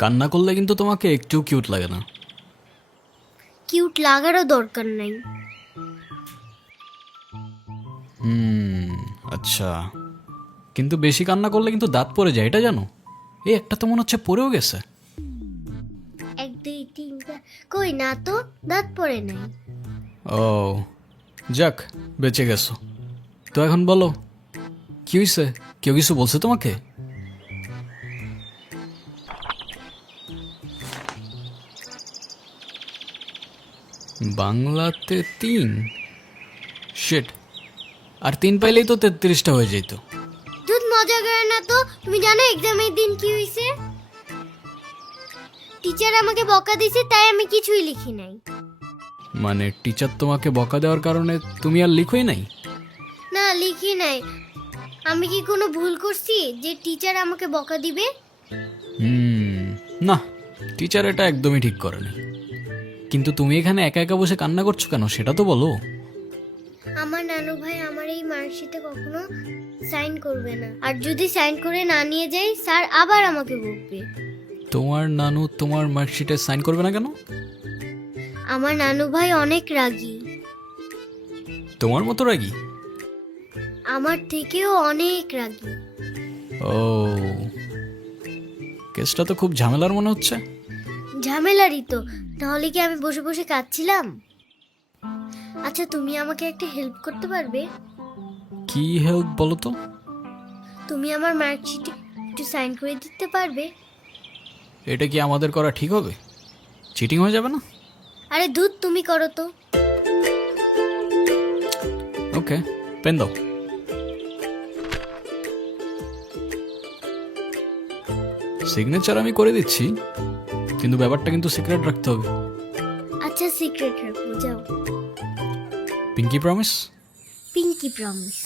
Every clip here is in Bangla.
কান্না করলে কিন্তু তোমাকে একটু কিউট লাগে না। কিউট লাগারও দরকার নাই। আচ্ছা, কিন্তু বেশি কান্না করলে কিন্তু দাঁত পড়ে যায়, এটা জানো? এই একটা তো মনে হচ্ছে পড়েও গেছে। 1 2 3 4 কই না তো, দাঁত পড়ে নাই। ও যাক, বেঁচে গেছো। তো এখন বলো কি হয়েছে? কেউ কিছু বলছে তোমাকে? বাংলাতে 3? শিট, আর 3 পাইলেই তো 33টা হয়ে যেত। দুধ মজা করে না তো। তুমি জানো এক্সামের দিন কি হয়েছে? টিচার আমাকে বকা দিয়েছে, তাই আমি কিছুই লিখি নাই। মানে টিচার তোমাকে বকা দেওয়ার কারণে তুমি আর লিখোই নাই? না, লিখি নাই। আমি কি কোনো ভুল করছি যে টিচার আমাকে বকা দিবে? না, টিচার এটা একদমই ঠিক করেনি। কিন্তু তুমি এখানে একা একা বসে কান্না করছো কেন, সেটা তো বলো। আমার নানু ভাই আমার এই মার্কশিটে কখনো সাইন করবে না, আর যদি সাইন করে না নিয়ে যাই স্যার আবার আমাকে বকবে। তোমার নানু তোমার মার্কশিটে সাইন করবে না কেন? আমার নানু ভাই অনেক রাগী। তোমার মতো রাগী? আমার থেকেও অনেক রাগী। ও, কেসটা তো খুব ঝামেলার মনে হচ্ছে। ঝামেলারই তো, তাহলে কি আমি বসে বসে কাঁদছিলাম? আচ্ছা, তুমি আমাকে একটা হেল্প করতে পারবে? কি হেল্প বলো তো? তুমি আমার মার্কশিটে একটু সাইন করে দিতে পারবে? এটা কি আমাদের করা ঠিক হবে? চিটিং হয়ে যাবে না? আরে দুধ, তুমি করো তো। ওকে, পেন দাও। সিগনেচার আমি করে দিচ্ছি, কিন্তু ব্যাপারটা কিন্তু সিক্রেট রাখতে হবে। আচ্ছা, সিক্রেট রাখবো, যাও। Pinky promise? Pinky promise.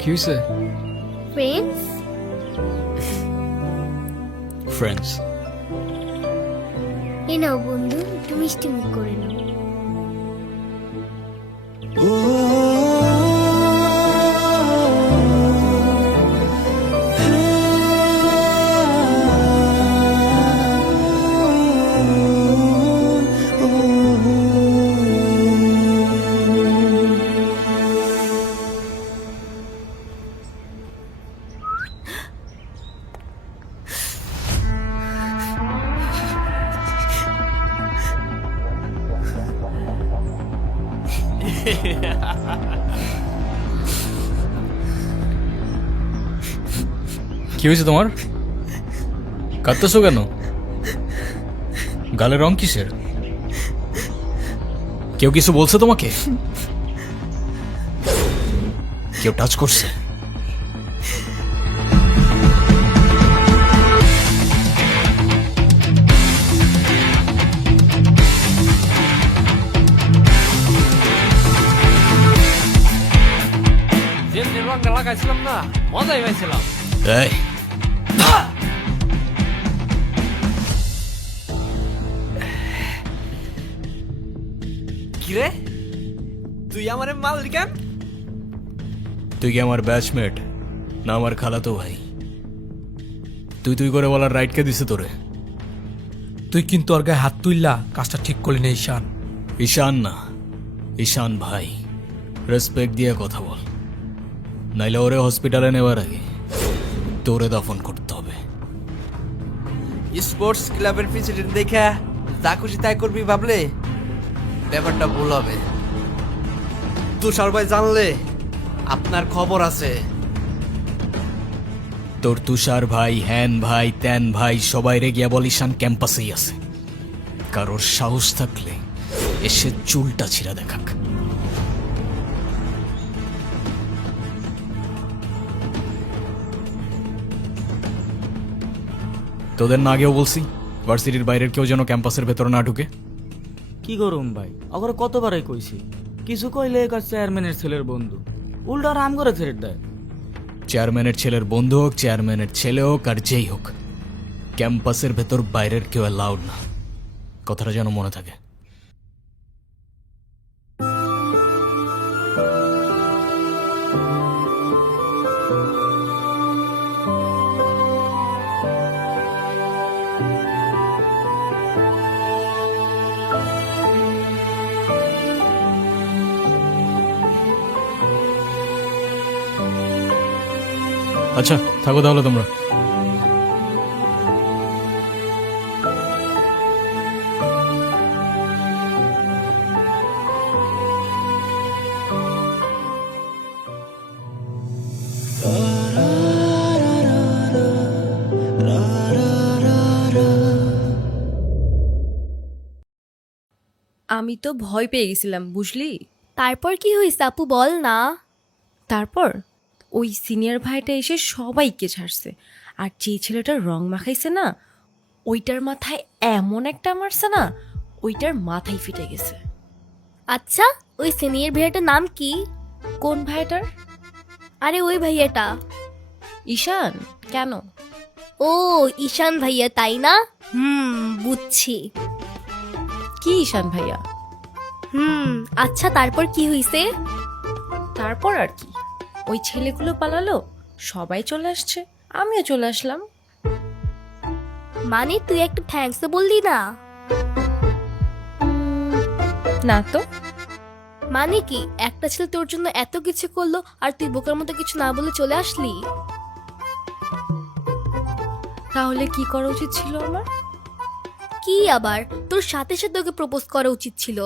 কি হয়েছে? ফ্রেন্ডস? ফ্রেন্ডস? এ নাও বন্ধু, একটু মিষ্টি মুখ করে নাও। কি হয়েছে তোমার? কাঁদতেছো কেন? গালের রং কিসের? কেউ কিছু বলছে তোমাকে? কেউ টাচ করছে? যেমনি রংটা লাগাইছিলাম না, মজাই পাইছিলাম। এই কিরে তুই আমারে মাল কেন? তুই কি আমার ব্যাচমেট না আমার খালাতো ভাই? তুই করে বলার রাইট কে দিছে তোরে? তুই কিন্তু ওর গায়ে হাত তুললা কাজটা ঠিক করলি না ঈশান। ঈশান না, ঈশান ভাই। রেসপেক্ট দিয়ে কথা বল, নাইলে ওরে হসপিটালে নেওয়ার আগে তোরে দফন করতে হবে। স্পোর্টস ক্লাবের প্রেসিডেন্ট দেখা যা খুশি তাই করবি ভাবলে ব্যাপারটা ভুল হবে। তুষার ভাই জানলে আপনার খবর আছে। তোর তুষার ভাই, হ্যান ভাই, ত্যান ভাই সবাই রে গিয়া বল ঈশান ক্যাম্পাসেই আছে। কারোর সাহস থাকলে এসে চুলটা ছিঁড়া দেখাক। তোদের না আগেও বলছি ভার্সিটির বাইরের কেউ যেন ক্যাম্পাসের ভেতর না ঢুকে। কি করুম ভাই, অগরে কতবারই কইছি, কিছু কইলে কার চেয়ারম্যানের ছেলের বন্ধু, উল্টা রাম করে ছেড়ে দেয়। চেয়ারম্যানের ছেলের বন্ধু হোক, চেয়ারম্যানের ছেলে হোক আর যেই হোক, ক্যাম্পাসের ভেতর বাইরের কেউ অ্যালাউড না। কথাটা যেন মনে থাকে। আচ্ছা থাকো তাহলে তোমরা। আমি তো ভয় পেয়ে গেছিলাম বুঝলি। তারপর কি হয়েছে আপু বল না। তারপর ওই সিনিয়র ভাইটা এসে সবাইকে ছাড়ছে, আর যে ছেলেটার রং মাখাইছে না ওইটার মাথায় এমন একটা মারছে না, ওইটার মাথায় ফিটে গেছে। আচ্ছা ওই সিনিয়র ভাইয়াটার নাম কি? কোন ভাইটার? আরে ওই ভাইয়াটা। ঈশান। কেন? ও ঈশান ভাইয়া তাই না? বুঝছি। কি ঈশান ভাইয়া? আচ্ছা তারপর কি হয়েছে? তারপর আর কি, ওই ছেলেগুলো পালালো, সবাই চলে আসছে, আমিও চলে আসলাম। মানে তুই একটা থ্যাঙ্কস তো বললি না? না তো। মানে কি একটা ছেলে তোর জন্য এত কিছু করলো আর তুই বোকার মতো কিছু না বলে চলে আসলি? তাহলে কি করা উচিত ছিল আমার? কি আবার, তোর সাথে সাথে ওকে প্রপোজ করা উচিত ছিল।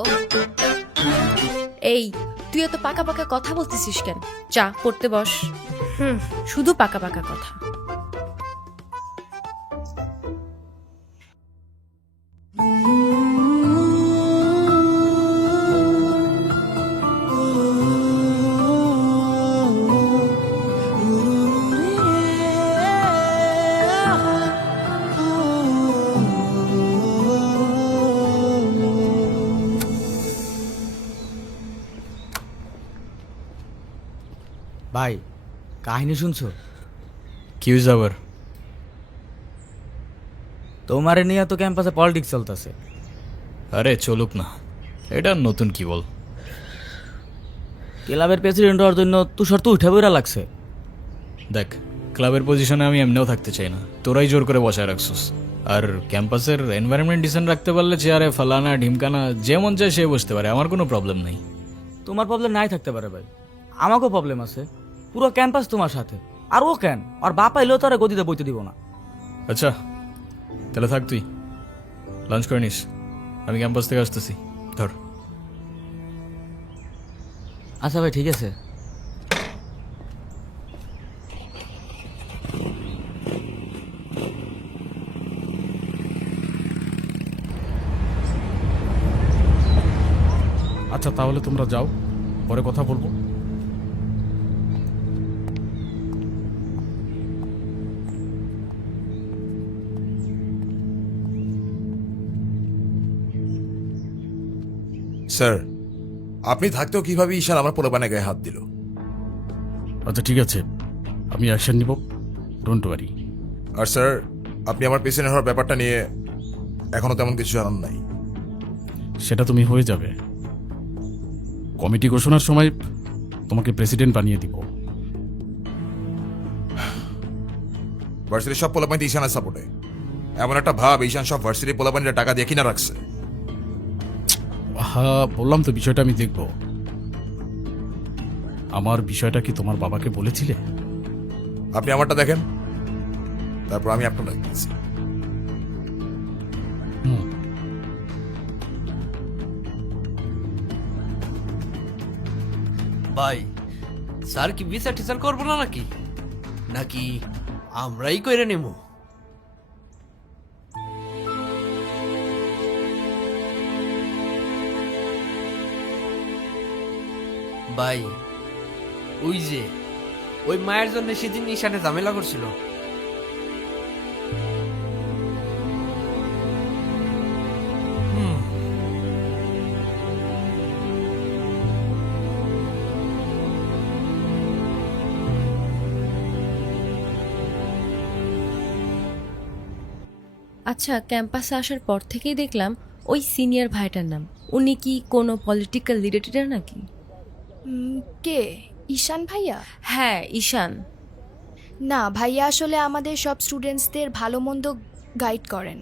এই তুই এত পাকা পাকা কথা বলতেছিস কেন? চা পড়তে বস। হুম। শুধু পাকা পাকা কথা। ভাই কাহিনী শুনছো? কি হয়েছে আবার? তোমারে নিয়ে তো ক্যাম্পাসে পলিটিক্স চলতেছে। আরে চলুক না, এটা নতুন কি বল। ক্লাবের প্রেসিডেন্ট হওয়ার জন্য তুষার তো উঠে বইরা লাগছে। দেখ ক্লাবের পজিশনে আমি এমনিও থাকতে চাই না, তোরাই জোর করে বসায় রাখছিস। আর ক্যাম্পাসের এনভায়রনমেন্ট ডিসেন্ট রাখতে পারলে চেয়ারে ফালানা ঢিমকানা যে মন চায় সে বসতে পারে, আমার কোনো প্রবলেম নেই। তোমার প্রবলেম নাই থাকতে পারে ভাই, আমাকেও প্রবলেম আছে। পুরো ক্যাম্পাস তোমার সাথে, আর ও কেন আর বাপ এলেও তারা গদিতে বইতে দিব না। আচ্ছা তাহলে থাক, তুই লাঞ্চ করে নিস, আমি ক্যাম্পাস থেকে আসতেছি। ধর। আচ্ছা ভাই ঠিক আছে। আচ্ছা তাহলে তোমরা যাও, পরে কথা বলবো। স্যার, আপনি থাকতেও কিভাবে ঈশান আমার পোলাপানের গায়ে হাত দিল? আচ্ছা ঠিক আছে, আমি অ্যাকশন নিব, ডোন্ট ওয়ারি। আর স্যার, আপনি আমার পেছনে হওয়ার ব্যাপারটা নিয়ে এখনো তেমন কিছু জানান নাই। সেটা তুমি হয়ে যাবে, কমিটি ঘোষণার সময় তোমাকে প্রেসিডেন্ট বানিয়ে দিব। ভার্সিটির সব পোলাপানি ঈশানের সাপোর্টে। এমন একটা ভাব ঈশান সব ভার্সিটির পোলাপানিরা টাকা দিয়ে কিনা রাখছে। হ্যাঁ, বললাম তো বিষয়টা আমি দেখব। আমার বিষয়টা কি তোমার বাবাকে বলেছিলে? আপনি আমারটা দেখেন, তারপর আমি আপনারটা দেখতেছি। ভাই, স্যার কি বিচার টিচার করবো না নাকি নাকি আমরাই কইরে নেব? ভাই, ওই মায়ের জন্য সেদিন ঈশানে ঝামেলা করছিল। আচ্ছা, ক্যাম্পাসে আসার পর থেকেই দেখলাম ওই সিনিয়র ভাইটার নাম। উনি কি কোনো পলিটিক্যাল রিলেটেড নাকি? কে? ঈশান ভাইয়া? হ্যাঁ, ঈশান। না, ভাইয়া আসলে আমাদের সব স্টুডেন্টসদের ভালো মন্দ গাইড করেন,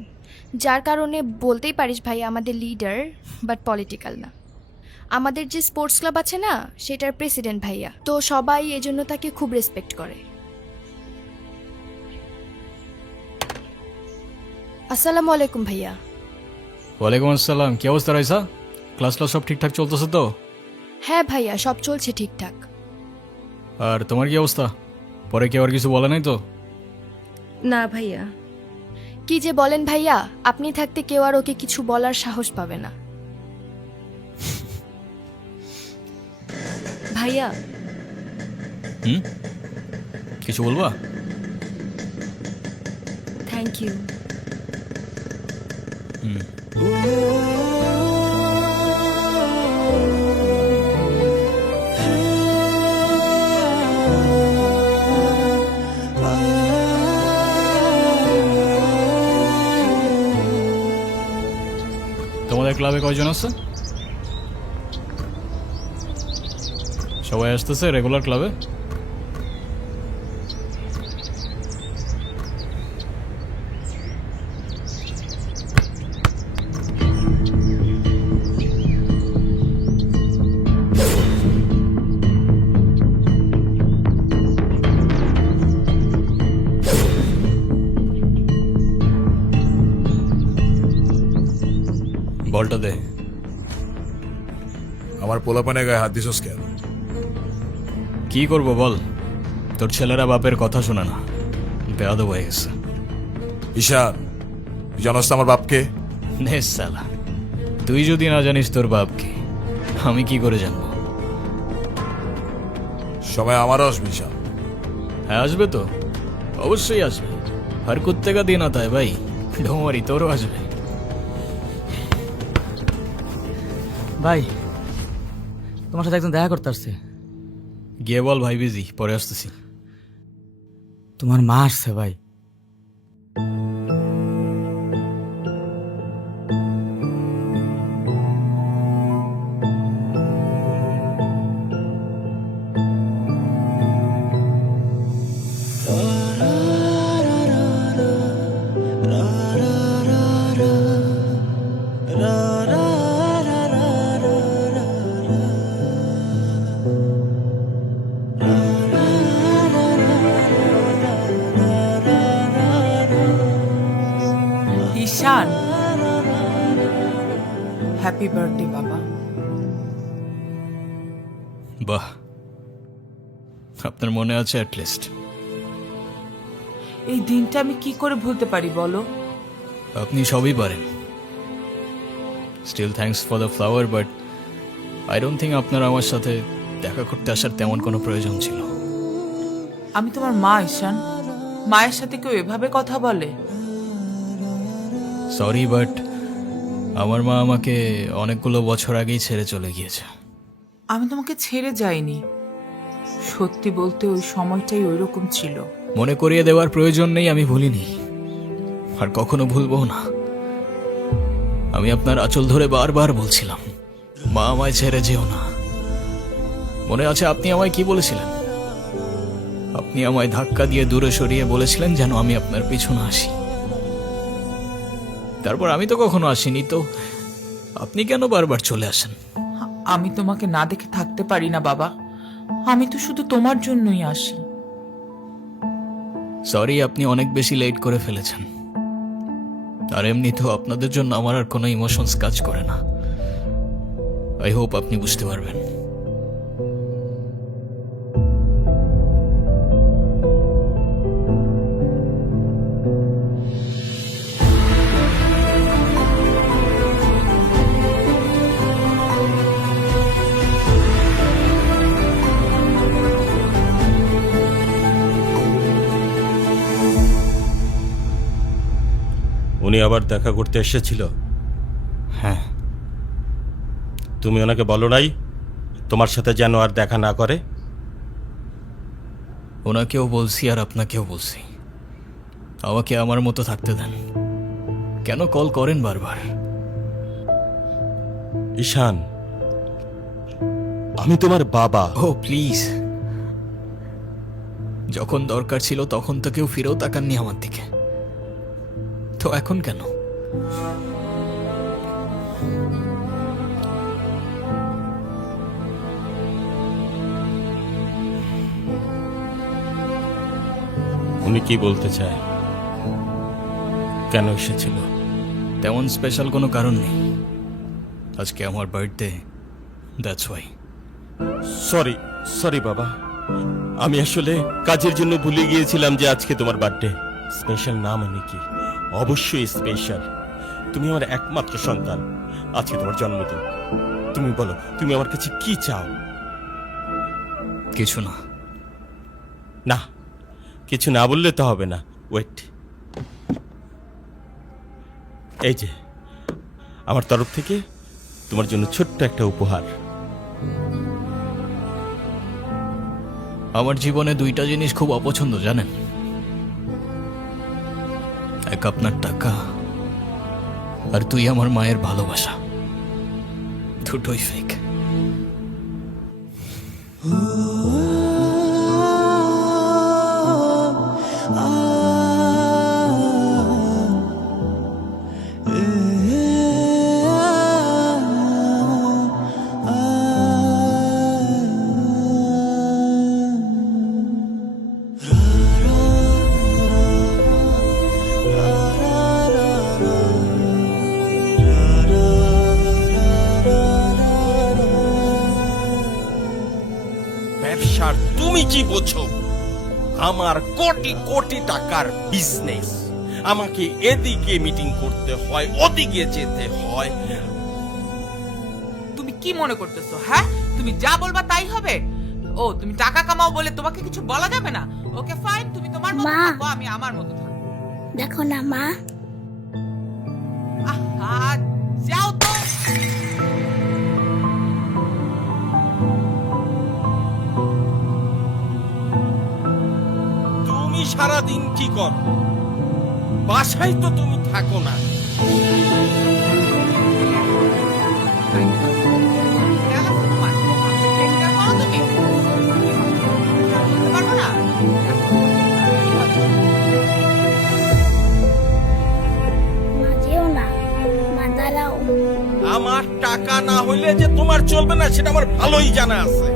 যার কারণে বলতেই পারিস ভাইয়া আমাদের লিডার, বাট পলিটিক্যাল না। আমাদের যে স্পোর্টস ক্লাব আছে না, সেটার প্রেসিডেন্ট ভাইয়া, তো সবাই এজন্য তাকে খুব রেসপেক্ট করে। আসসালামু আলাইকুম ভাইয়া। ওয়ালাইকুম আসসালাম। কি অবস্থা রাইসা? ক্লাস সব ঠিকঠাক চলতেছে তো? হ্যাঁ ভাইয়া, সব চলছে ঠিকঠাক। আর তোমার কি অবস্থা? পরে কেউ আর কিছু বলে নাই তো? না ভাইয়া। কি যে বলেন ভাইয়া, আপনি থাকতে কেউ আর ওকে কিছু বলার সাহস পাবে না। ভাইয়া, কিছু বলবা? Thank you. তোমাদের ক্লাবে কয়জন আছে? সবাই আসতেছে রেগুলার ক্লাবে? বলটা দে। আমার পোলাপানে গায়ে হাত দিছস কেন? কি করবো বল, তোর ছেলেরা বাপের কথা শোনে না, বেয়াদব হয়ে গেছে। ঈশান, তুই জানোস তো আমার বাপকে? নে সালা, তুই যদি না জানিস তোর বাপকে, আমি কি করে জানবো? সময় আমারও আসবে ঈশান। হ্যাঁ আসবে তো, অবশ্যই আসবে। হর কুত্তে কা দিন আতা হ্যায় ভাই, ঢোমারি তোরও আসবে। ভাই, তোমার সাথে একজন দেখা করতে আসছে। গিয়ে বল ভাই বিজি, পরে আসতেছি। তোমার মা আসছে ভাই। ঈশান, হ্যাপি বার্থডে বাবা। বাহ, আপনার মনে আছে অ্যাটলিস্ট। এই দিনটা আমি কি করে ভুলতে পারি বলো? আপনি সবই পারেন। Still thanks for the flower, but I don't think আপনার আমার সাথে দেখা করতে আসার তেমন কোনো প্রয়োজন ছিল। আমি তোমার মা ঈশান, মায়ের সাথে কেউ এভাবে কথা বলে? সরি, বাট আমার মা আমাকে অনেকগুলো বছর আগেই ছেড়ে চলে গিয়েছে। আমি তোমাকে ছেড়ে যাইনি, সত্যি বলতে ওই সময়টাই ওইরকম ছিল। মনে করিয়ে দেওয়ার প্রয়োজন নেই, আমি ভুলিনি আর কখনো ভুলবো না। আমি আপনার আঁচল ধরে বারবার বলছিলাম, মা আমায় ছেড়ে যেও না, মনে আছে আপনি আমায় কি বলেছিলেন? আপনি আমায় ধাক্কা দিয়ে দূরে সরিয়ে বলেছিলেন যেন আমি আপনার পিছনে আসি। তারপর আমি তো কখনো আসিনি, তো আপনি কেন বারবার চলে আসেন? আমি তোমাকে না দেখে থাকতে পারি না বাবা, আমি তো শুধু তোমার জন্যই আসি। সরি, আপনি অনেক বেশি লেট করে ফেলেছেন। আর এমনিতেও আপনাদের জন্য আমার আর কোনো ইমোশনস কাজ করে না। আই হোপ আপনি বুঝতে পারবেন। উনি আবার দেখা করতে এসেছিল? হ্যাঁ। তুমি ওনাকে বলো নাই তোমার সাথে যেন আর দেখা না করে? ওনাকেও বলছি আর আপনাকেও বলছি, আমাকে আমার মতো থাকতে দেন। কেন কল করেন বারবার? ঈশান, আমি তোমার বাবা। ও প্লিজ, যখন দরকার ছিল তখন তো কেউ ফিরেও তাকাননি আমার দিকে, তো এখন কেন? উনি কি বলতে চায়? কেন এসেছিল? তেমন স্পেশাল কোনো কারণ নেই, আজকে আমার birthday, that's why. Sorry sorry বাবা, আমি আসলে কাজের জন্য ভুলে গিয়েছিলাম যে আজকে তোমার বার্থডে। স্পেশাল না মানে কি? অবশ্যই স্পেশাল। তুমি আমার একমাত্র সন্তান, আজকে তোমার জন্মদিন। তুমি বলো, তুমি আমার কাছে কি চাও? কিছু না। না, কিছু না বললে তো হবে না। ওয়েট, এই যে আমার তরফ থেকে তোমার জন্য ছোট্ট একটা উপহার। আমার জীবনে দুইটা জিনিস খুব অপছন্দ, জানেন? এক আপনার টাকা, আর তুই আমার মায়ের ভালোবাসা। দুটোই ফেক। ব্যবসার তুমি কি বোঝো? আমার কোটি কোটি টাকার বিজনেস, আমাকে এদিকে মিটিং করতে হয়, ওদিকে যেতে হয়। তুমি কি মনে করতেছো? হ্যাঁ, তুমি যা বলবা তাই হবে? ও, তুমি টাকা কামাও বলে তোমাকে কিছু বলা যাবে না? ওকে ফাইন, তুমি তোমার মতো মা। থাকো, আমি আমার মতো থাকবো। দেখো না মা, আহা, যাও তো। তুমি সারাদিন কি করো? বাসায় তো তুমি থাকো না। খেয়াল আছে তোমার? আজকে প্রেগন্যান্ট হও তুমি? বলতে পারবো না? মা যেও না, মা দাঁড়াও। আমার টাকা না হইলে যে তোমার চলবে না সেটা আমার ভালোই জানা আছে।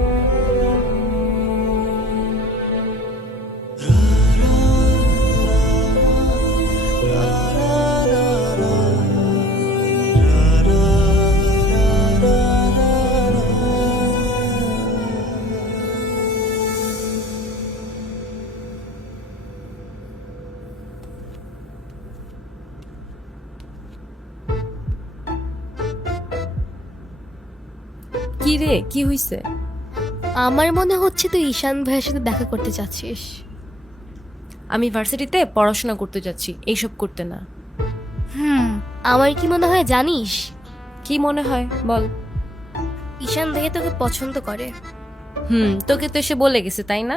কি রে, কি হইছে? আমার মনে হচ্ছে তুই ঈশান ভাইয়ের সাথে দেখা করতে চাচ্ছিস। আমি ভার্সিটিতে পড়াশোনা করতে যাচ্ছি, এইসব করতে না। আমার কি মনে হয় জানিস? কি মনে হয় বল? ঈশান ভাইয়া তোকে পছন্দ করে। তোকে তো এসে বলে গেছে, তাই না?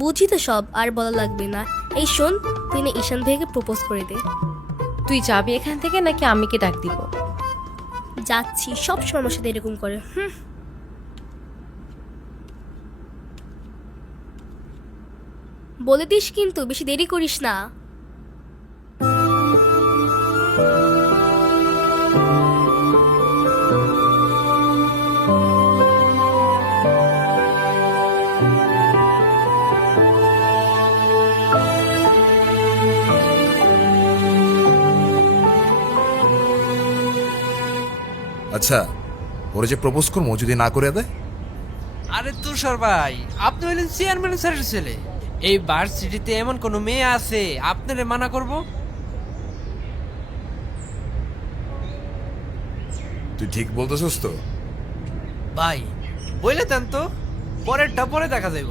বুঝি তো সব, আর বলা লাগবে না। এই শোন, তুই না ঈশান ভাইয়াকে প্রপোজ করে দে। তুই যাবি এখান থেকে নাকি আমি কি ডাক দিব? যাচ্ছি, সব সময় আমার সাথে এরকম করে। বলে দিস কিন্তু, বেশি দেরি করিস না। আচ্ছা, ওরা যে প্রপোজ করবো যদি না করে দেয়? আরে তুষার ভাই, আপনি হলেন চেয়ারম্যান স্যারের ছেলে। এই ভার্সিটিতে এমন কোনো মেয়ে আছে আপনারে মানা করব? তুই ঠিক বলতেছিস তো? ভাই বলে দেন তো, পরেরটা পরে দেখা যাইব।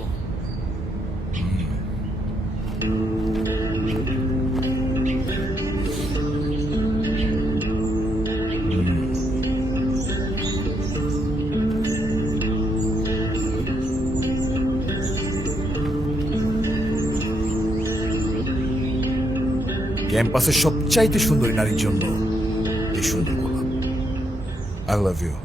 ক্যাম্পাসের সবচাইতে সুন্দরী নারীর জন্য এই সুন্দর গোলাপ। I love you.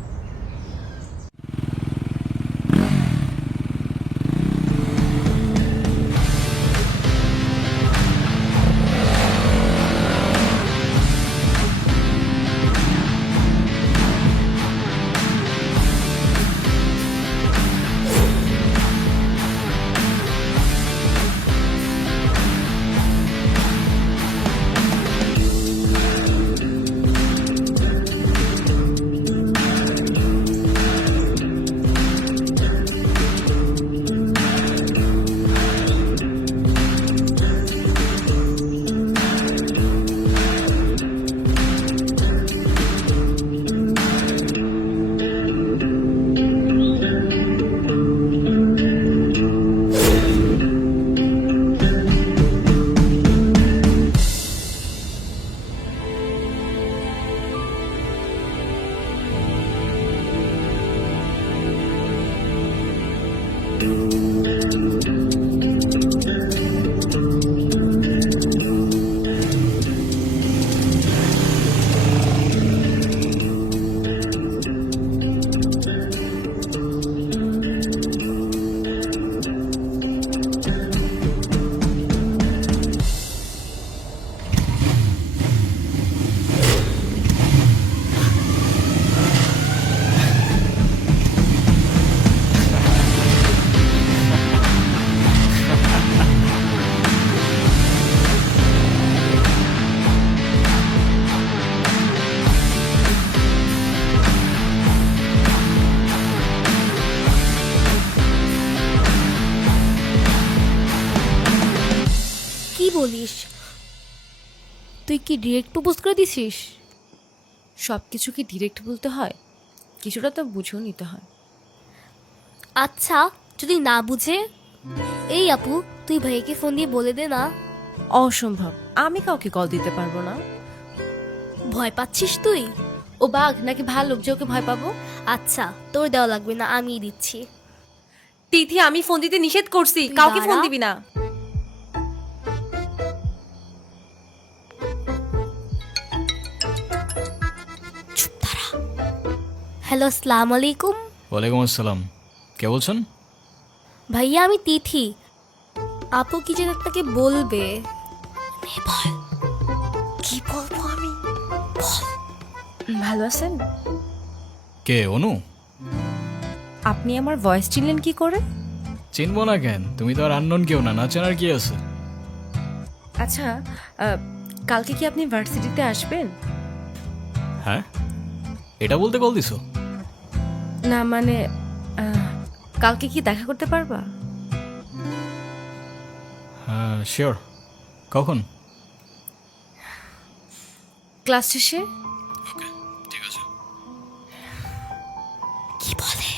কি বলিস? তুই কি ডিরেক্ট প্রপোজ করে দিছিস? সব কিছু কি ডিরেক্ট বলতে হয়? কিছুটা তো বুঝেও নিতে হয়। আচ্ছা, যদি না বুঝে? এই আপু, তুই ভাইকে ফোন দিয়ে বলে দে না। অসম্ভব, আমি কাউকে কল দিতে পারবো না। ভয় পাচ্ছিস তুই? ও বাঘ নাকি ভাল্লুক যে ওকে ভয় পাবো? আচ্ছা, তোর দেওয়া লাগবে না, আমিই দিচ্ছি। তিথি, আমি ফোন দিতে নিষেধ করছি, কাউকে ফোন দাঁড়া। দিবি না। হ্যালো, আসসালামু আলাইকুম। ওয়ালাইকুম আসসালাম। কে বলছেন? ভাইয়া, আমি তিথি। আপু কি যেন আপনাকে বলবে। কি বলবো আমি? ভালো আছেন? কে? অনু? আপনি আমার ভয়েস চিনলেন কি করে? চিনবো না কেন? তুমি তো আর আননোন কেউ না, না চেনার কি আছে? আচ্ছা, কালকে কি আপনি ভার্সিটিতে আসবেন? হ্যাঁ, এটা বলতে কল দিছো? না মানে, কালকে কি দেখা করতে পারবা? হ্যাঁ শিওর। কখন? ক্লাস শেষে। ঠিক আছে। কি বলে?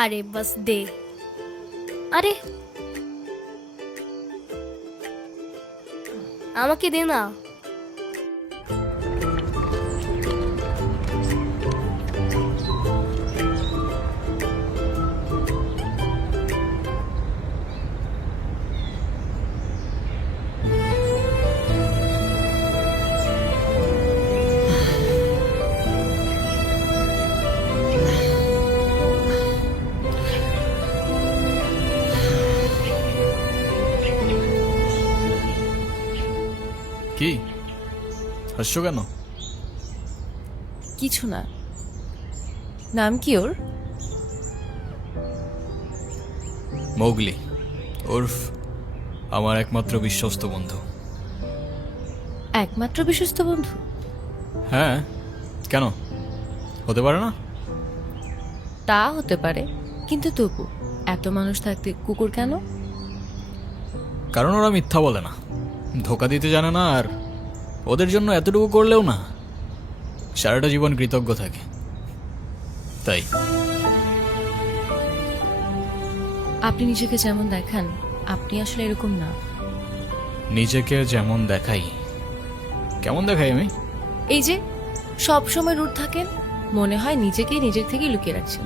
আরে বাস দে। আরে আমাকে দে না। কি হাসছো কেন? কিছু না। নাম কি ওর? মৌগলি, ওরফ আমার একমাত্র বিশ্বস্ত বন্ধু। একমাত্র বিশ্বস্ত বন্ধু? হ্যাঁ, কেন হতে পারে না? তা হতে পারে, কিন্তু তবু এত মানুষ থাকতে কুকুর কেন? কারণ ওরা মিথ্যা বলে না, ধোকা দিতে জানে না, আর ওদের জন্য এতটুকু করলেও না সারাটা জীবন কৃতজ্ঞ থাকে, তাই। আপনি নিজেকে যেমন দেখান, আপনি আসলে এরকম না। নিজেকে যেমন দেখাই? কেমন দেখাই আমি? এই যে সব সময় রুট থাকেন, মনে হয় নিজেকেই নিজের থেকে লুকিয়ে রাখছেন।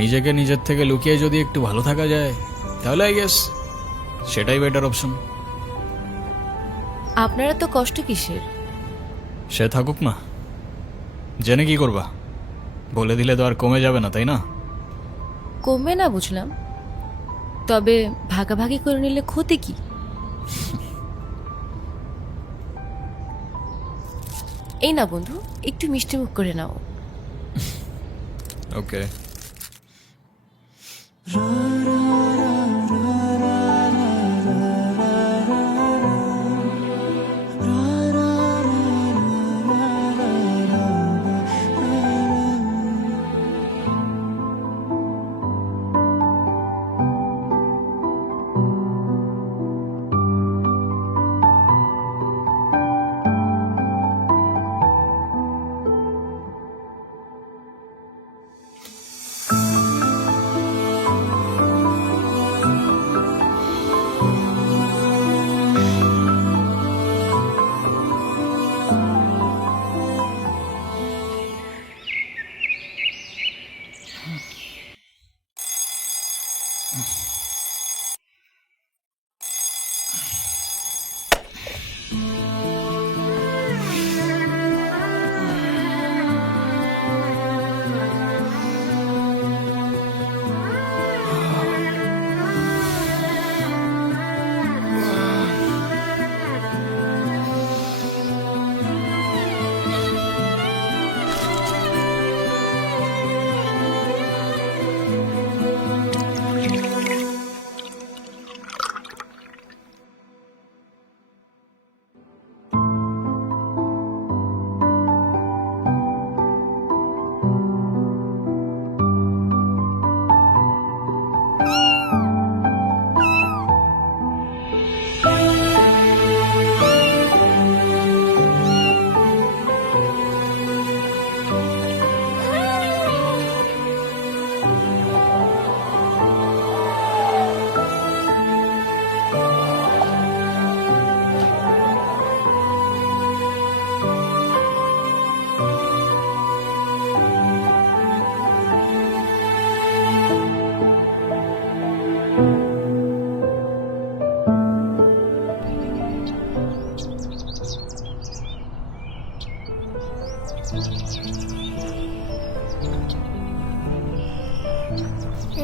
নিজেকে নিজের থেকে লুকিয়ে যদি একটু ভালো থাকা যায় তাহলে আই গেস সেটাই বেটার অপশন। আপনারা তো কষ্ট কিসের? সে থাকুক না, জেনে কি করবা? বলে দিলে তো আর কমে যাবে না, তাই না? কমবে না বুঝলাম, তবে ভাগাভাগি করে নিলে ক্ষতি কি? এই না বন্ধু, একটু মিষ্টি মুখ করে নাও। ওকে।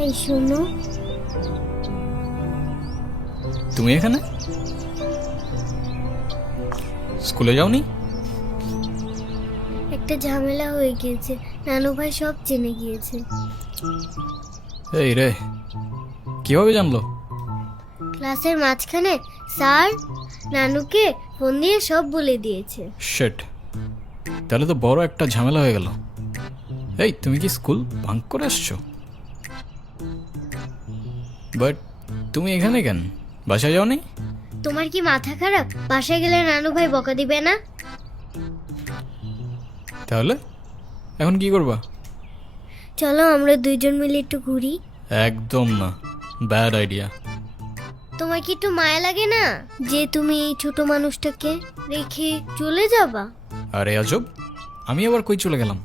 এই শোনো, তুমি এখানে? স্কুলে যাওনি? একটা ঝামেলা হয়ে গিয়েছে, নানু ভাই সব জেনে গিয়েছে। এই রে, কিভাবে জানলো? ক্লাসের মাঝখানে স্যার নানুকে ফোন দিয়ে সব বলে দিয়েছে। শিট, তাহলে তো বড় একটা ঝামেলা হয়ে গেল। এই, তুমি কি স্কুল ভাঙ করে আসছো? বাট তুমি এখানে কেন? বাসায় যাওনি? তোমার কি মাথা খারাপ? বাসায় গেলে নানু ভাই বকা দিবে না? তাহলে এখন কি করবা? চলো আমরা দুইজন মিলে একটু ঘুরি। একদম না, ব্যাড আইডিয়া। তোমার কি একটু মায়া লাগে না যে তুমি এই ছোট মানুষটাকে রেখে চলে যাবা? আরে আজব, আমি আবার কই চলে গেলাম?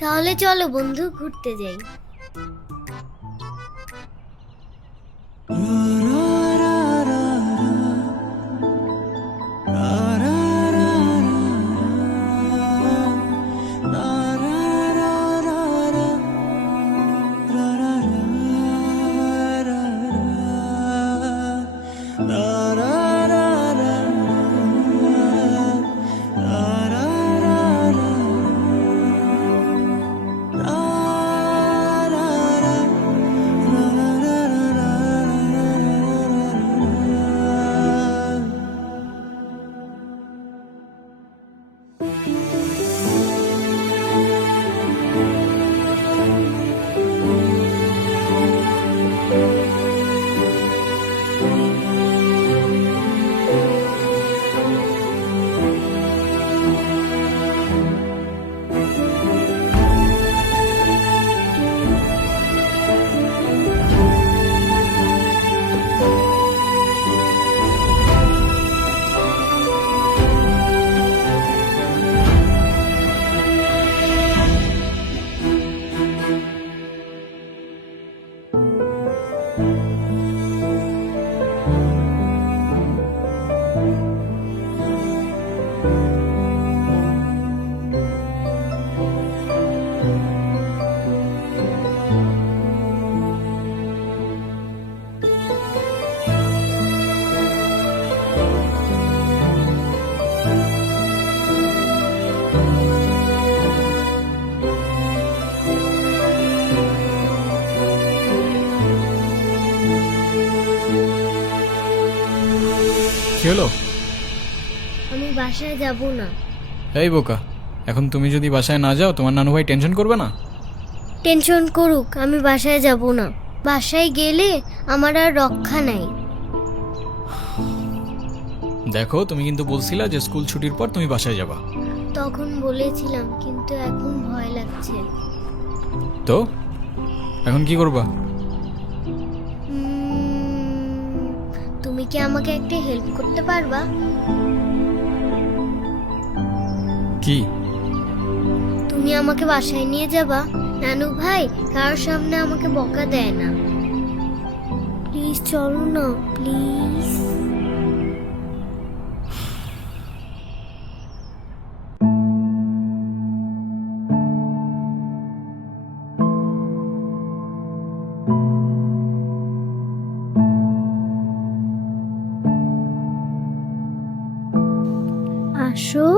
তাহলে চলো বন্ধু, ঘুরতে যাই। হলো? আমি বাসায় যাব না। এই বোকা, এখন তুমি যদি বাসায় না যাও তোমার নানু ভাই টেনশন করবে না? টেনশন করুক, আমি বাসায় যাব না। বাসায় গেলে আমার আর রক্ষা নাই। দেখো, তুমি কিন্তু বলছিলা যে স্কুল ছুটির পর তুমি বাসায় যাবা। তখন বলেছিলাম, কিন্তু এখন ভয় লাগছে। তো এখন কি করবা? তুমি কি আমাকে একটা হেল্প করতে পারবা? কি? তুমি আমাকে বাসায় নিয়ে যাবা? নানু ভাই কারোর সামনে আমাকে বকা দেয় না। প্লিজ চলো না, প্লিজ। আসো।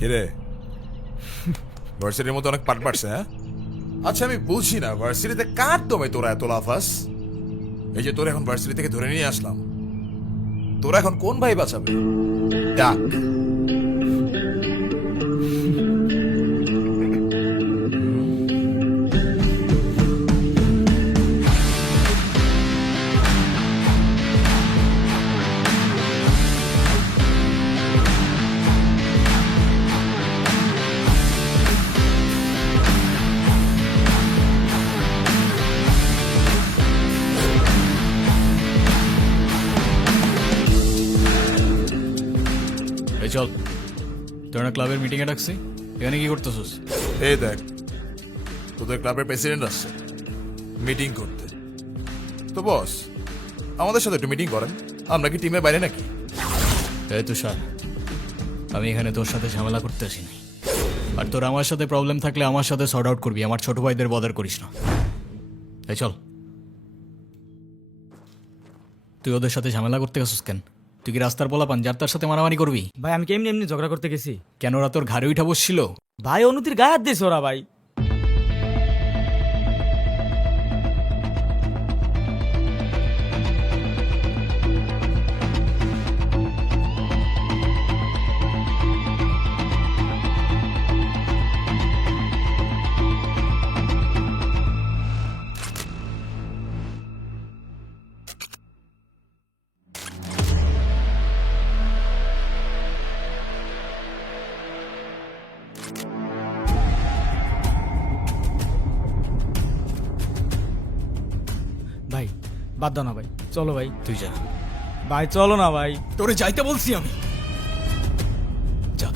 কিরে, ভার্সিটির মধ্যে অনেক পাট পাটছে, হ্যাঁ? আচ্ছা আমি বুঝি না, ভার্সিটিতে কার দমে তোরা এত লাফাস? এই যে তোরা এখন ভার্সিটি থেকে ধরে নিয়ে আসলাম, তোরা এখন কোন ভাই বাঁচাবে? ডাক। এই চল, তোর না ক্লাবের মিটিংয়ে ডাকছি, এখানে কি করতেছিস? এই দেখ, তোদের ক্লাবের প্রেসিডেন্ট আসছে মিটিং করতে। তো বস, আমাদের সাথে একটু মিটিং করেন, আমরা কি টিমের বাইরে নাকি? এই তুষার, আমি এখানে তোর সাথে ঝামেলা করতে আসিনি। আর তোর আমার সাথে প্রবলেম থাকলে আমার সাথে সর্ট আউট করবি, আমার ছোট ভাইদের বদার করিস না। এই চল। তুই ওদের সাথে ঝামেলা করতে গেছিস কেন? তুই কি রাস্তার পোলাপান যার তার সাথে মারামারি করবি? ভাই আমি কি এমনি এমনি ঝগড়া করতে গেছি? কেন ওরা তোর ঘাড়ে উঠা বসছিল? ভাই অনুতির গায়ে হাত দিয়েছে ওরা ভাই। ভাই বাদ দাও না ভাই, চলো ভাই। তুই যা ভাই চলো না ভাই। তোরে যাইতে বলছি আমি। যা।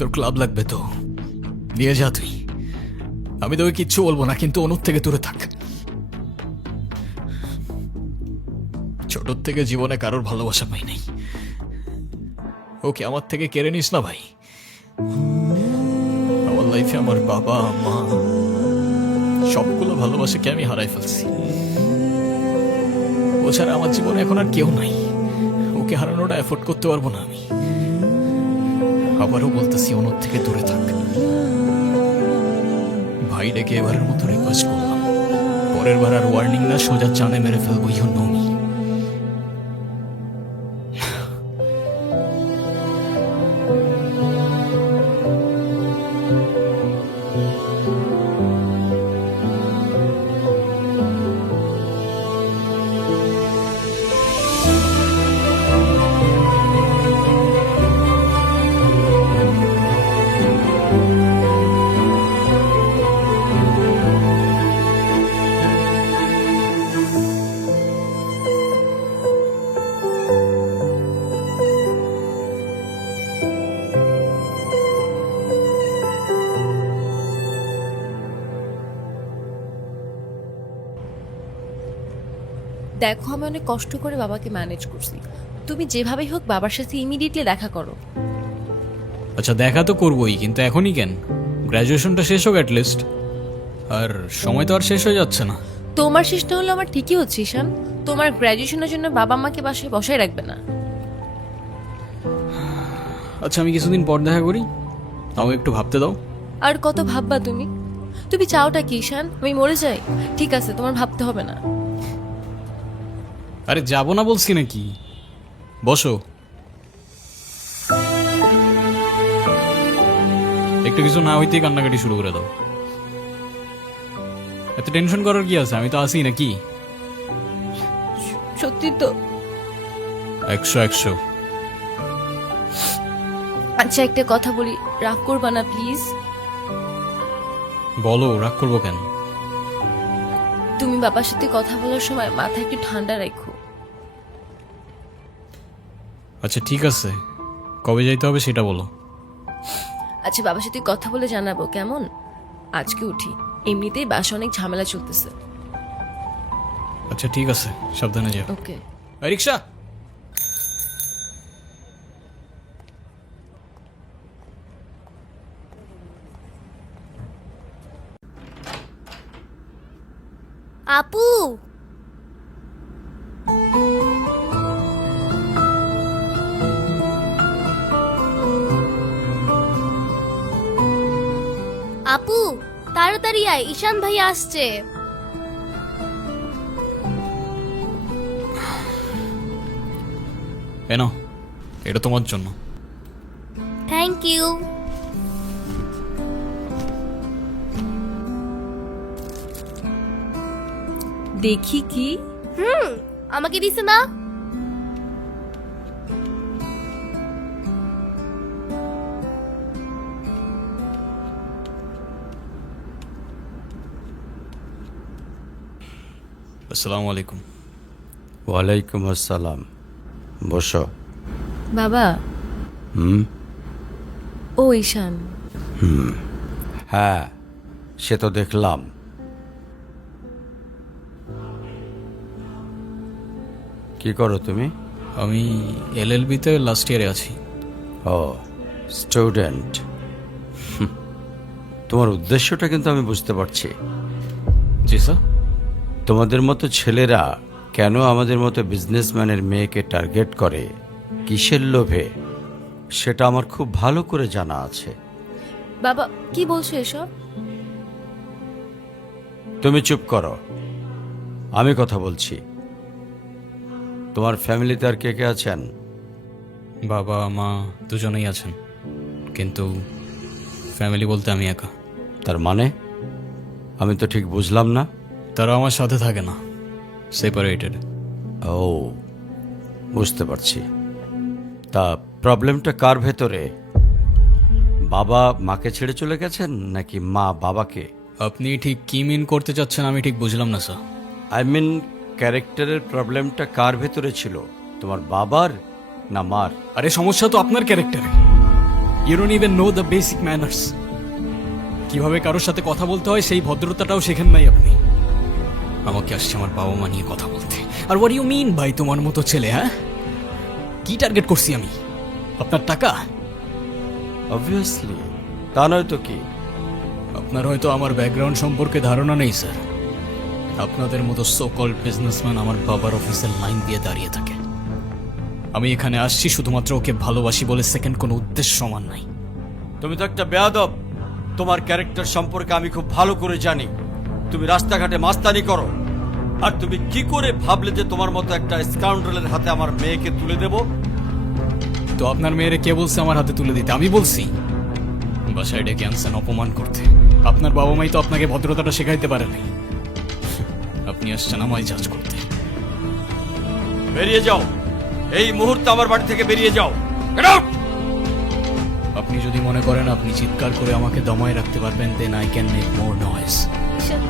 তোর ক্লাব লাগবে তো নিয়ে যা তুই। আমি তোকে কিচ্ছু বলবো না, কিন্তু অনুর থেকে দূরে থাক। ছোট থেকে জীবনে কারোর ভালোবাসা পাই নাই, ওকে আমার থেকে কেড়ে নিস না ভাই। আমার লাইফে আমার বাবা মা সবগুলো ভালোবাসাকে আমি হারাই ফেলছি। ও ছাড়া আমার জীবনে এখন আর কেউ নাই, ওকে হারানোটা এফোর্ড করতে পারবো না আমি। আবারও বলতেছি অনুর থেকে দূরে থাক ভাই। ডেকে এবারের মতো রিকোয়েস্ট করলাম, পরের বার আর ওয়ার্নিং না, সোজা চানে মেরে ফেলবো। You know me. দেখো আমি অনেক কষ্ট করে বাবাকে ম্যানেজ করছি, তুমি যেভাবেই হোক বাবার সাথে ইমিডিয়েটলি দেখা করো। আচ্ছা দেখা তো করবোই, কিন্তু এখনই কেন? গ্র্যাজুয়েশনটা শেষ হোক অ্যাটলিস্ট। আর সময় তো আর শেষ হয়ে যাচ্ছে না। তোমার শেষটা হলো আমার ঠিকই হচ্ছে ঈশান, তোমার গ্র্যাজুয়েশনের জন্য বাবা মাকে বাসায় বসায় রাখবে না। আচ্ছা আমি কিছুদিন পর দেখা করি, তাও একটু ভাবতে দাও। আর কত ভাববা তুমি? তুমি চাওটা কি ঈশান, আমি মরে যাই? ঠিক আছে, তোমার ভাবতে হবে না। আরে যাবো না বলছি নাকি, বসো। একটু কিছু না হইতেই কান্নাকাটি শুরু করে দাও। এত টেনশন করার কি আছে, আমি তো আসি নাকি। সত্যি তো? 100 আচ্ছা একটা কথা বলি, রাগ করবা না প্লিজ? বলো, রাগ করবো কেন? তুমি বাবার সাথে কথা বলার সময় মাথা একটু ঠান্ডা রাখো। আচ্ছা ঠিক আছে, কবে যাইতে হবে সেটা বলো। আচ্ছা বাবার সাথে কথা বলে জানাবো কেমন? আজকে উঠি, এমনিতেই বাসা অনেক ঝামেলা চলতেছে। আচ্ছা ঠিক আছে, সাবধানে যাও। ওকে। রিক্সা। আপু, আপু তাড়াতাড়ি আয়, ঈশান ভাই আসছে। এনো, এটা তোমার জন্য। Thank you. দেখি কি? আমাকে দিছে না? আসসালামু আলাইকুম। ওয়ালাইকুম আসসালাম। বসো। বাবা। হুম। ও ঈশান। হ্যাঁ, সে তো দেখলাম। কি করো তুমি? আমি LLB-তে লাস্ট ইয়ারে আছি। ও, স্টুডেন্ট। তোমার উদ্দেশ্যটা কিন্তু আমি বুঝতে পারছি। জি স্যার। তোমাদের মতো ছেলেরা কেন আমাদের মতো বিজনেসম্যানের মেয়েকে টার্গেট করে, কিসের লোভে, সেটা আমার খুব ভালো করে জানা আছে। বাবা কি বলছো এসব? তুমি চুপ করো, আমি কথা বলছি। তোমার ফ্যামিলিতে আর কে কে আছেন? বাবা মা দুজনেই আছেন, কিন্তু ফ্যামিলি বলতে আমি একা। তার মানে আমি তো ঠিক বুঝলাম না। তারা আমার সাথে থাকে না, সেপারেটেড। ও, বুঝতে পারছি। তা প্রবলেমটা কার ভেতরে? বাবা মাকে ছেড়ে চলে গেছেন নাকি মা বাবাকে? আপনি ঠিক কি মিন করতে চাচ্ছেন আমি ঠিক বুঝলাম না স্যার। আই মিন ক্যারেক্টারের প্রবলেমটা কার ভেতরে ছিল, তোমার বাবার না মার? আরে সমস্যা তো আপনার ক্যারেক্টারে। You don't even know the basic manners. কিভাবে কারোর সাথে কথা বলতে হয় সেই ভদ্রতাটাও শেখেন নাই আপনি। আমাকে আসছে আমার বাবা মা নিয়ে কথা বলতে। আর হোয়াট ইউ মিন ভাই তোমার মতো ছেলে? হ্যাঁ, কি টার্গেট করছি আমি? আপনার টাকা? অবভিয়াসলি, তা নয় তো কি। আপনার হয়তো আমার ব্যাকগ্রাউন্ড সম্পর্কে ধারণা নেই স্যার। আপনাদের মতো সো কল্ড বিজনেসম্যান আমার বাবার অফিসের লাইন দিয়ে দাঁড়িয়ে থাকে। আমি এখানে আসছি শুধুমাত্র ওকে ভালোবাসি বলে, সেকেন্ড কোনো উদ্দেশ্য সমান নাই। তুমি তো একটা বেয়াদব। তোমার ক্যারেক্টার সম্পর্কে আমি খুব ভালো করে জানি। তুমি রাস্তাঘাটে মাস্তানি করো, আর তুমি কি করে ভাবলে যে তোমার মতো একটা স্কাউন্ডারের হাতে আমার মেয়েকে তুলে দেব? তো আপনার মেয়েরে কে বলছে আমার হাতে তুলে দিতে? আমি বলছি? বাসায় ডেকে আনছেন অপমান করতে। আপনার বাবা মাই তো আপনাকে ভদ্রতাটা শেখাইতে পারে নাই। আপনি আসছেন আমায় জাজ করতে। বেরিয়ে যাও, এই মুহূর্তে আমার বাড়ি থেকে বেরিয়ে যাও। Get out! আপনি যদি মনে করেন আপনি চিৎকার করে আমাকে দমায় রাখতে পারবেন, then I can make more noise. Ishaan,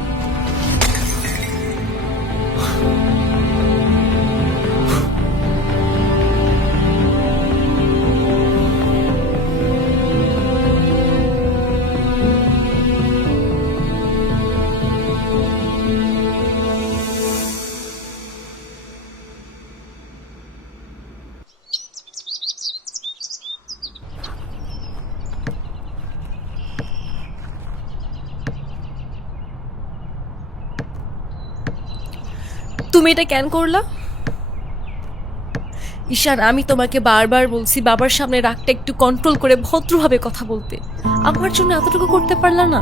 তুমি এটা কেন করলা? ঈশান, আমি তোমাকে বারবার বলছি বাবার সামনে রাগটা একটু কন্ট্রোল করে ভদ্রভাবে কথা বলতে। আমার জন্য এতটুকু করতে পারলা না?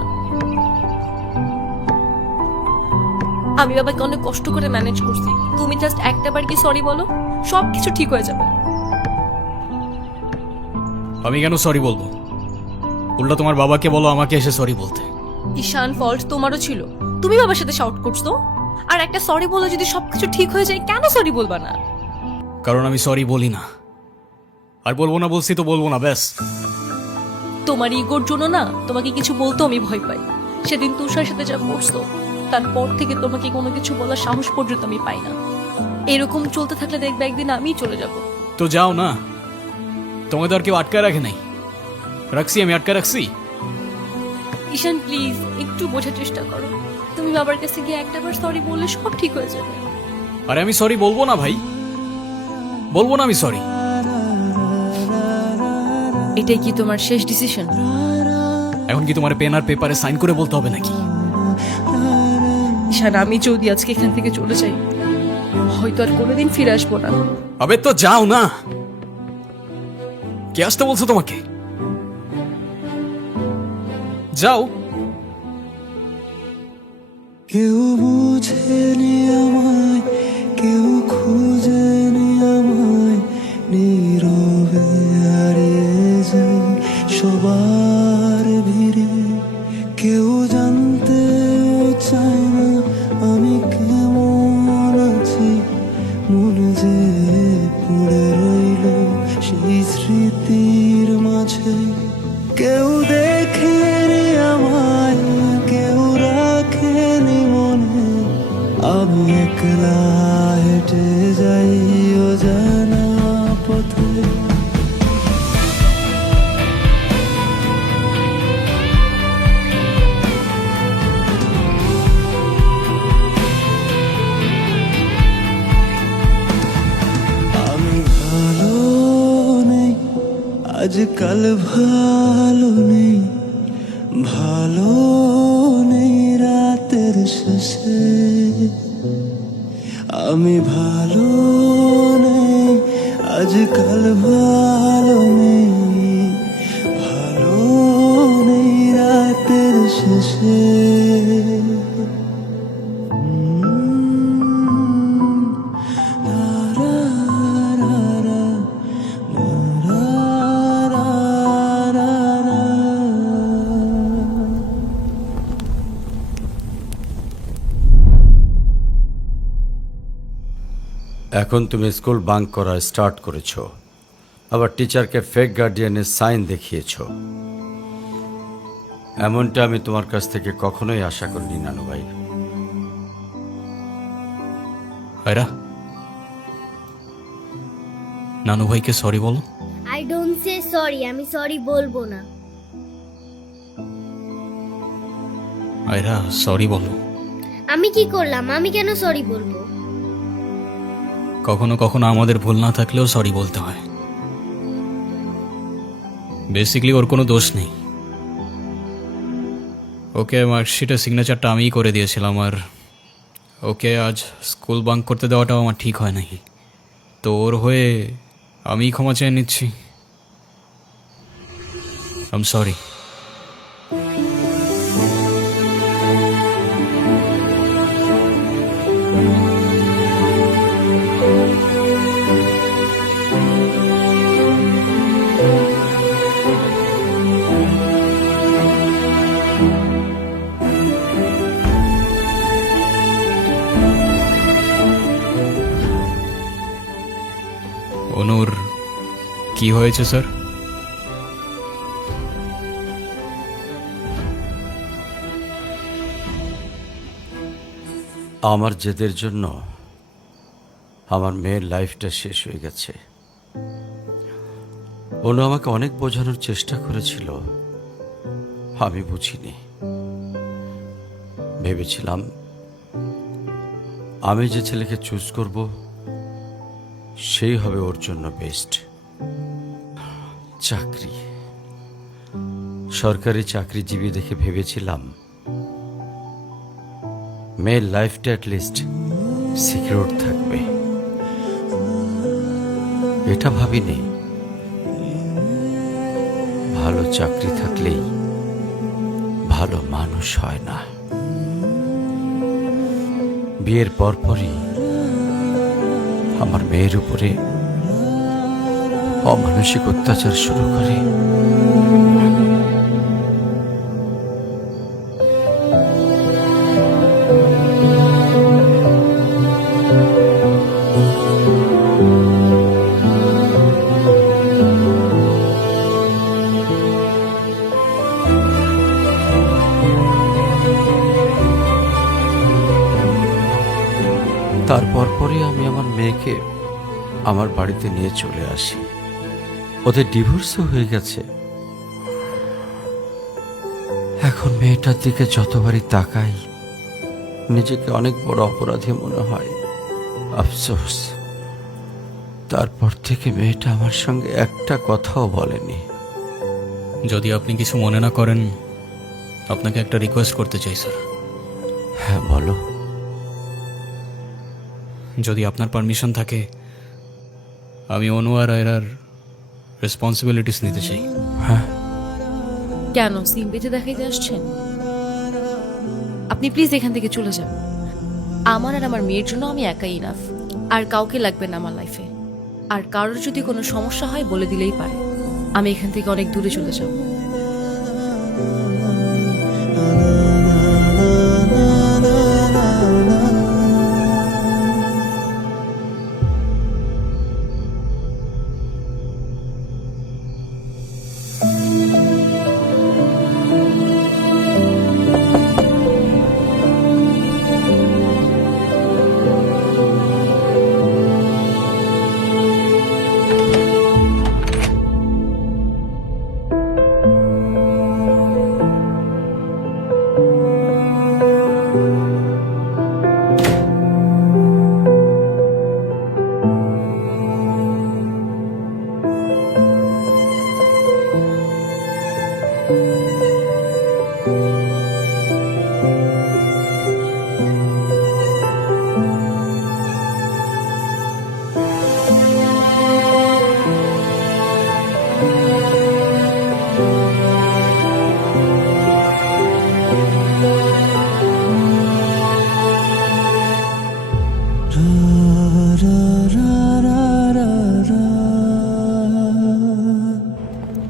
আমি বাবাকে অনেক কষ্ট করে ম্যানেজ করছি। তুমি জাস্ট একটাবার কি সরি বলো, সব কিছু ঠিক হয়ে যাবে। আমি কেন সরি বলবো? উল্টা তোমার বাবাকে বলো আমাকে এসে সরি বলতে। ঈশান, ফল্ট তোমারও ছিল। তুমি বাবার সাথে শাউট করছো। আর একটা সরি বলে যদি সবকিছু ঠিক হয়ে যায়, কেন সরি বলবা না? কারণ আমি সরি বলি না। আর বলবো না, বলছি তো বলবো না, ব্যাস। তোমার ইগোর জন্য না তোমাকে কিছু বলতেও আমি ভয় পাই। সেদিন তুষার সাথে যা করছো, তারপর থেকে তোমাকে কোনো কিছু বলার সাহস পর্যন্ত আমি পাই না। এরকম চলতে থাকলে দেখবে একদিন আমিই চলে যাব। তো যাও না, তোমাকে তো আর কেউ আটকায় রাখে নাই। রাখছি, আমি আটকায় রাখছি। ঈশান প্লিজ একটু বোঝার চেষ্টা করো। তুমি বাবার কাছে গিয়ে একটাবার সরি বললে সব ঠিক হয়ে যাবে। আরে আমি সরি বলবো না ভাই, বলবো না আমি সরি। এটাই কি তোমার শেষ ডিসিশন? এখন কি তোমার পেন আর পেপারে সাইন করে বলতে হবে নাকি? ঈশান, আমি যদি আজকে এখান থেকে চলে যাই, হয়তো আর কোনোদিন ফিরে আসবো না। আবে তো যাও না। কে আসতে বলছো তোমাকে? যাও। কেউ বুঝেনি আমায়, কেউ খুঁজেনি আমায়, নীরবে হারিয়ে যাই সবার ভিড়ে। কেউ জানতেও চায় না আমি কেমন আছি, মনে যে পড়ে রইল সেই স্মৃতির মাঝে। কেউ দেখেনি আমায়, কেউ রাখেনি মনে, আমি একলা হেঁটে যাই অজানা পথে। আমি ভালো নেই, আজকাল ভালো নেই, ভালো নেই রাতের শেষে। আমি ভালো নেই, আজকাল ভালো নেই, ভালো নেই রাতের শেষে। এখন তুমি স্কুল বাঙ্ক করা স্টার্ট করেছো, আবার টিচারকে ফেক গার্ডিয়ানের সাইন দেখিয়েছো। এমনটা আমি তোমার কাছ থেকে কখনোই আশা করিনি নানু ভাই। আয়রা, নানু ভাইকে সরি বলো। আই ডোন্ট সে সরি, আমি সরি বলবো না। আয়রা সরি বলো। আমি কি করলাম? আমি কেন সরি বলবো? কখনো কখনো আমাদের ভুল না থাকলেও সরি বলতে হয়। বেসিক্যালি ওর কোনো দোষ নেই। ওকে মার্কশিটের সিগনেচারটা আমিই করে দিয়েছিলাম, আর ওকে আজ স্কুল বাঙ্ক করতে দেওয়াটাও আমার ঠিক হয় নাই। তো ওর হয়ে আমিই ক্ষমা চেয়ে নিচ্ছি। I am sorry. অনুর কি হয়েছে স্যার? আমার জেদের জন্য আমার মেয়ের লাইফটা শেষ হয়ে গেছে। অনু আমাকে অনেক বোঝানোর চেষ্টা করেছিল, আমি বুঝিনি। ভেবেছিলাম আমি যে ছেলেকে চুজ করব সেই হবে ওর জন্য বেস্ট। চাকরি, সরকারি চাকরিজীবী দেখে ভেবেছিলাম মেয়ের লাইফটা অ্যাটলিস্ট সিকিউর থাকবে। এটা ভাবিনি ভালো চাকরি থাকলেই ভালো মানুষ হয় না। বিয়ের পরপরই আমার মেয়ের উপরে অমানসিক অত্যাচার শুরু করে। তারপর পরে আমি আমার মেয়েকে আমার বাড়িতে নিয়ে চলে আসি। ওদের ডিভোর্সও হয়ে গেছে। এখন মেয়েটার দিকে যতবারই তাকাই নিজেকে অনেক বড় অপরাধী মনে হয়। আফসোস, তারপর থেকে মেয়েটা আমার সঙ্গে একটা কথাও বলেনি। যদি আপনি কিছু মনে না করেন, আপনাকে একটা রিকোয়েস্ট করতে চাই স্যার। হ্যাঁ বলো। যদি আপনার পারমিশন থাকে, আমি অনু আর আয়রার রেসপন্সিবিলিটিস নিতে চাই। হ্যাঁ, কেন সিম্পিতে দেখাইতে আসছেন? আপনি প্লিজ এখান থেকে চলে যান। আমার আর আমার মেয়ের জন্য আমি একাই ইনাফ, আর কাউকে লাগবে না আমার লাইফে। আর কারোর যদি কোনো সমস্যা হয় বলে দিলেই পারে। আমি এখান থেকে অনেক দূরে চলে যাব।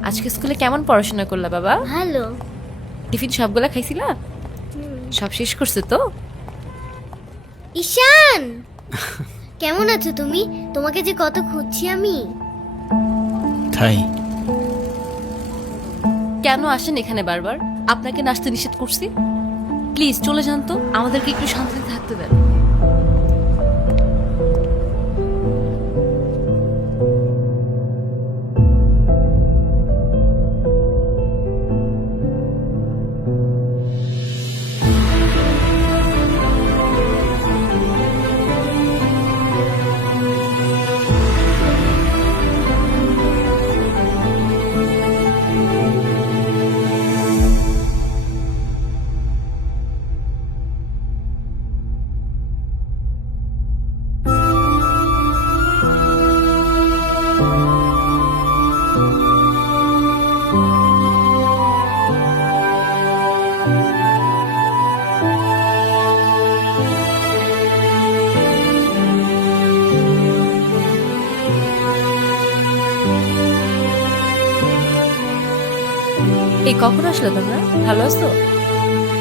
আজকে স্কুলে কেমন পড়াশোনা করলা বাবা? ভালো। টিফিন সবগুলা খাইছিলা? সব শেষ করছো তো? ঈশান, কেমন আছো তুমি? তোমাকে যে কত খুঁজছি আমি। তাই কেন আসেন এখানে বারবার? আপনাকে নাচতে নিষেধ করছি? প্লিজ চলে যান তো, আমাদেরকে একটু শান্তিতে থাকতে দেন। এই কখন আসলে তোমরা? ভালো আছো?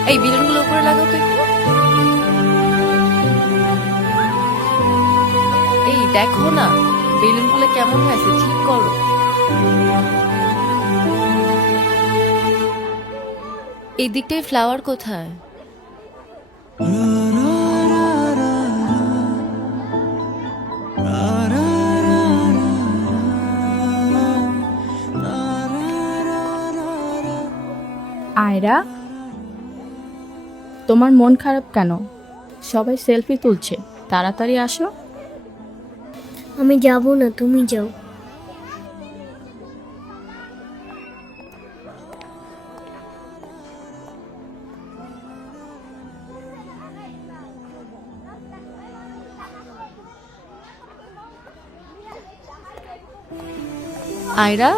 এই বেলুনগুলো উপরে লাগাও তো একটু। এই দেখো না বেলুনগুলো কেমন হয়েছে, ঠিক করো। এই দিকটায় ফ্লাওয়ার কোথায়? আয়রা, তোমার মন খারাপ কেন? সবাই সেলফি তুলছে, তাড়াতাড়ি আসো। আমি যাব না, তুমি যাও। আয়রা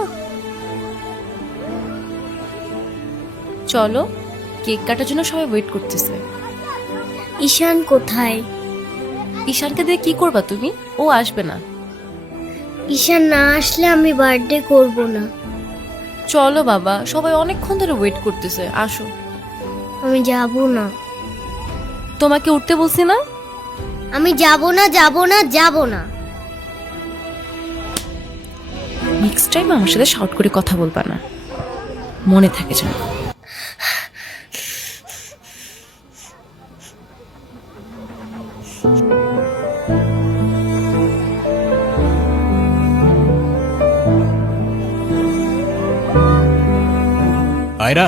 চলো, কেক কাটার জন্য সবাই ওয়েট করতেছে। ঈশান কোথায়? ঈশানকে দিয়ে কি করবা তুমি? ও আসবে না। ঈশান না আসলে আমি বার্থডে করব না। চলো বাবা, সবাই অনেকক্ষণ ধরে ওয়েট করতেছে, আসো। আমি যাব না। তোমাকে উঠতে বলছি না? আমি যাব না, যাব না, যাব না। নেক্সট টাইম আমার সাথে শর্ট করে কথা বলবা না, মনে থাকে যেন। আয়রা,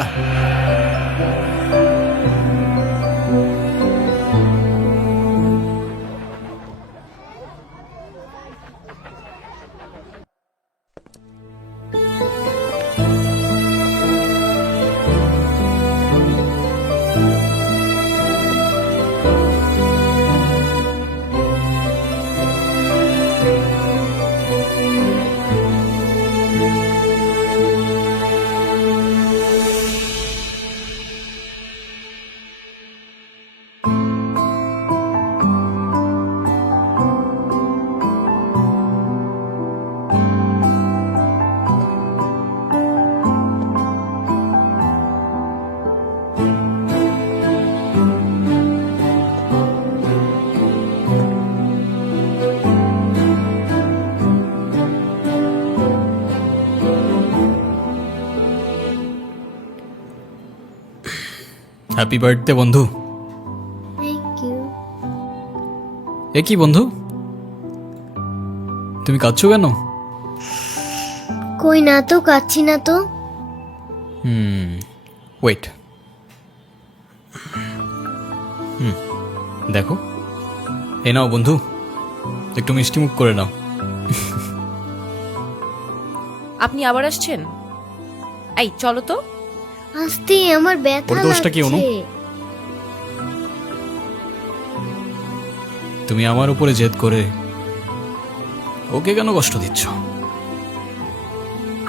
হ্যাপি বার্থডে বন্ধু। Thank you. এ কি বন্ধু, তুমি কাঁদছো কেন? কই না তো, কাচ্ছি না তো। ওয়েট, দেখো, এ নাও বন্ধু, একটু মিষ্টি মুখ করে নাও। আপনি আবার আসছেন? এই চলো তো। আস্তে, আমার ব্যথা ওর দোষটা কি অনু? লাগছে। তুমি আমার উপরে জেদ করে ওকে কেন কষ্ট দিচ্ছ?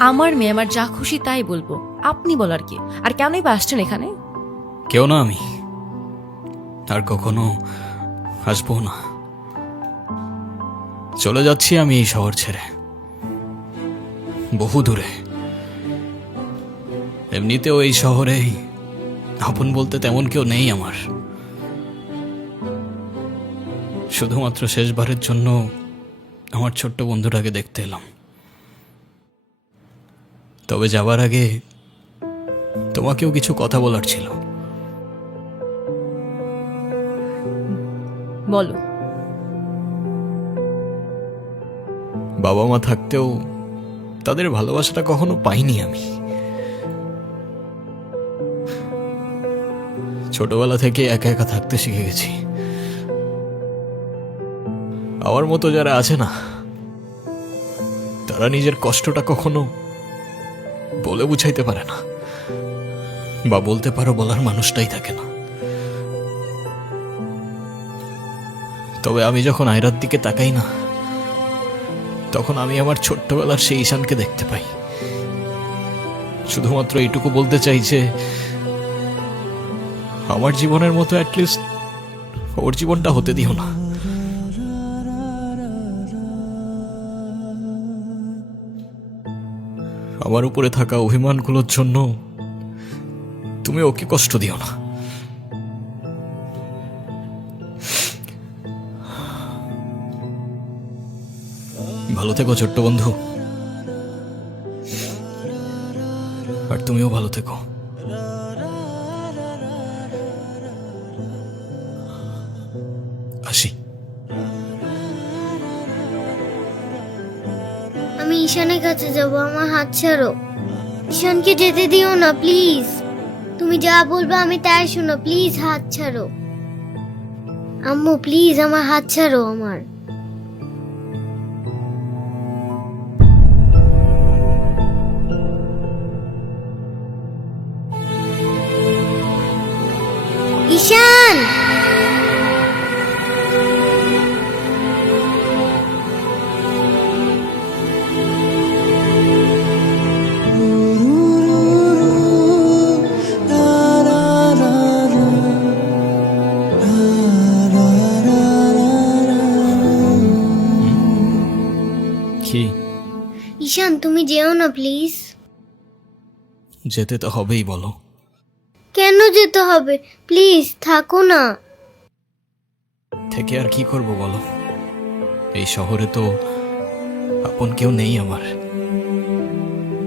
আমার মেয়ে, আমার যা খুশি তাই বলবো, আপনি বলার কি? আর কেনই বা আসছেন এখানে? কেউ না আমি, আর কখনো আসবো না। চলে যাচ্ছি আমি এই শহর ছেড়ে, বহু দূরে। এমনিতেও এই শহরে আপন বলতে তেমন কেউ নেই আমার। শুধুমাত্র শেষবারের জন্য আমার ছোট্ট বন্ধুটাকে দেখতে এলাম। তবে যাবার আগে তোমাকেও কিছু কথা বলার ছিল। বলো। বাবা মা থাকতেও তাদের ভালোবাসাটা কখনো পাইনি আমি। ছোটবেলা থেকে একা একা থাকতে শিখে গেছি। আমার মতো যারা আছে না, তারা নিজের কষ্টটা কখনো বলে বুঝাইতে পারে না, বা বলতে পারো বলার মানুষটাই থাকে না। তবে আমি যখন আয়রার দিকে তাকাই না, তখন আমি আমার ছোট্টবেলার সেই ঈশানকে দেখতে পাই। শুধুমাত্র এইটুকু বলতে চাই যে আমার জীবনের মতো অ্যাটলিস্ট ওর জীবনটা হতে দিও না। আমার উপরে থাকা অভিমানগুলোর জন্য তুমি ওকে কষ্ট দিও না। ভালো থেকো ছোট্ট বন্ধু, আর তুমিও ভালো থেকো। আসি। আমি ঈশানের কাছে যাব, আমার হাত ছাড়ো। ঈশানকে যেতে দিও না প্লিজ। তুমি যা বলবে আমি তাই শোনো, প্লিজ হাত ছাড়ো। আম্মু প্লিজ আমার হাত ছাড়ো। আমার ঈশান, কি? ঈশান তুমি যেও না প্লিজ। যেতে তো হবেই, বলো। কেন যেতে হবে? প্লিজ থাকো না। থেকে আর কি করব বলো? এই শহরে তো আপন কেউ নেই আমার।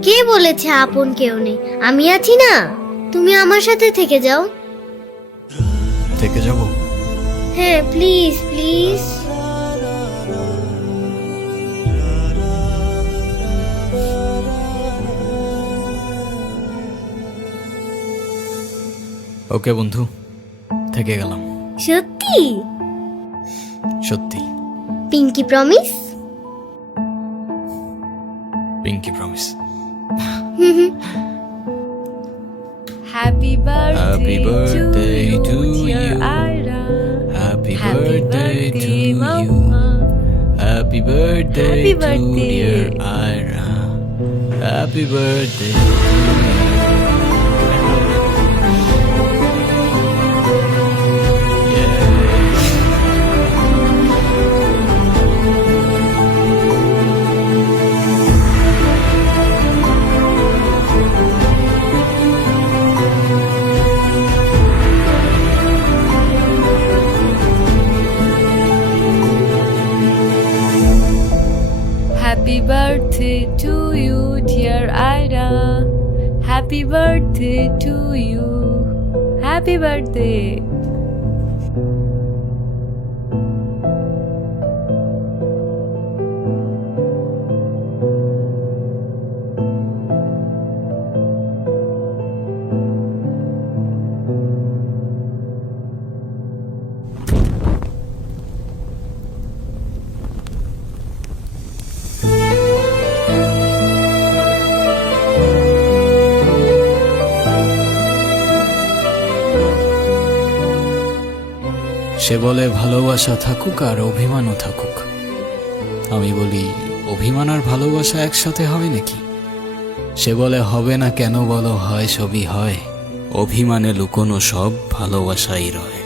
কে বলেছে আপন কেউ নেই? আমি আছি না, তুমি আমার সাথে থেকে যাও। থেকে যাব? হ্যাঁ প্লিজ প্লিজ। ওকে বন্ধু, থেকে গেলাম। সত্যি? সত্যি। Pinky promise? Pinky promise. Happy Happy birthday to you. Ayra, Happy Happy birthday to birthday, you. Mama. Happy birthday Happy to birthday. dear Ira. Happy birthday. Happy birthday to you, dear Ira. Happy birthday to you. Happy birthday. সে বলে ভালোবাসা থাকুক আর অভিমানও থাকুক। আমি বলি অভিমান আর ভালোবাসা একসাথে হয় নাকি? সে বলে হবে না কেন বলো, হয় সবই হয়। অভিমানে লুকোনো সব ভালোবাসাই রয়।